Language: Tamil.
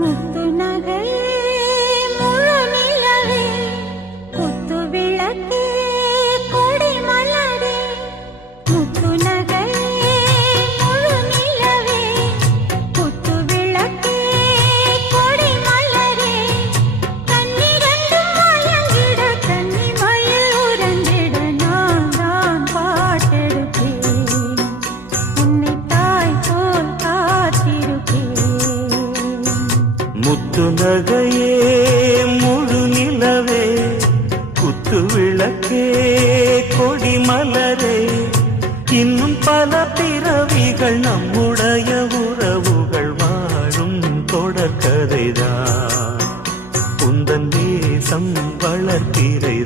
முத்து நகையே முழு நிலவே குத்து விளக்கே கொடி மலரே முத்து நகையே முழு நிலவே குத்து விளக்கே கொடி மலரே கண்ணிரண்டும் மயங்கிட கன்னி மயில் உறங்கிட நான் தான் பாட்டெடுப்பேன் உன்னை தாய் போல் காத்திருப்பேன் முத்து நகையே முழு நிலவே குத்து விளக்கே கொடி மலரே இன்னும் பல பிறவிகள் நம்முடைய உறவுகள் வாழும் தொடர்கதைதான் உந்தன் தேசம் வளர்த்திரை